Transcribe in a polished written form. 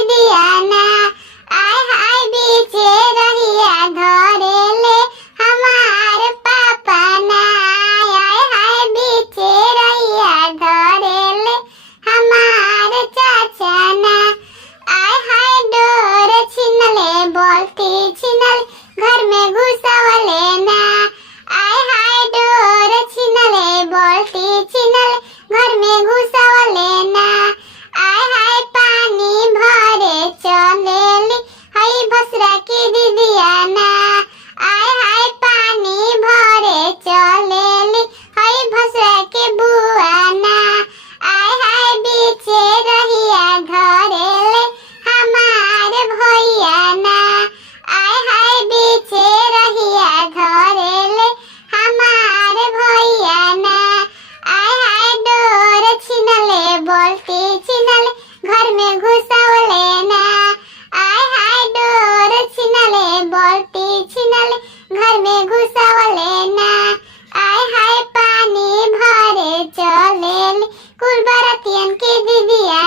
दीदिया ना आय हाय बीचे रहिया धरे ले हमार पापा ना आय हाय बीचे रहिया धरे ले हमार चाचा ना आय हाय डोर छिनले बोलती छिनले घर में घुसवले ना आय हाय डोर छिनले बोलती छिनले घर में घुसवले ना आय हाय पानी भरे चलेली हई भसरा की दीदिया ना आय हाय पानी भरे चलेली हई भसरा के बुआ ना आय हाय बीचे रहिया धरे ले हमार भैया ना आय हाय बीचे रहिया धरे ले हमार भैया ना आय हाय डोर छिनले बोलती छिनले घर में घुसवले ना आय हाय डोर छिनले बोलती छिनले घर में घुसवले ना आय हाय पानी भरे चलेली कुल बरतियन के दीदिया